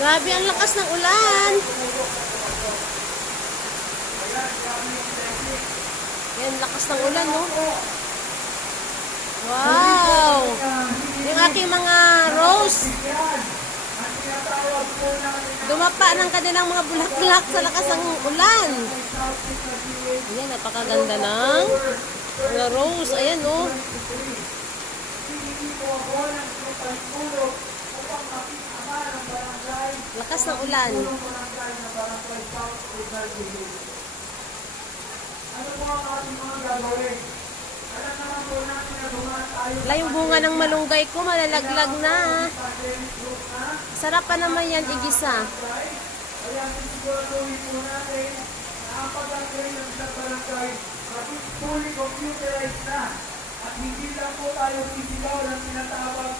Grabe ang lakas ng ulan. Yan, lakas ng ulan, no? Wow! Yung aking mga rose. Dumapa ng kanilang mga bulaklak sa lakas ng ulan. Ayan, napakaganda ng mga rose. Ayan, no? Lakas ng ulan. Wala yung bunga ng malunggay ko, malalaglag na. Sarap pa naman yan, igisa. Fully computerized na at hindi lang po tayo sisigaw ng tinatawag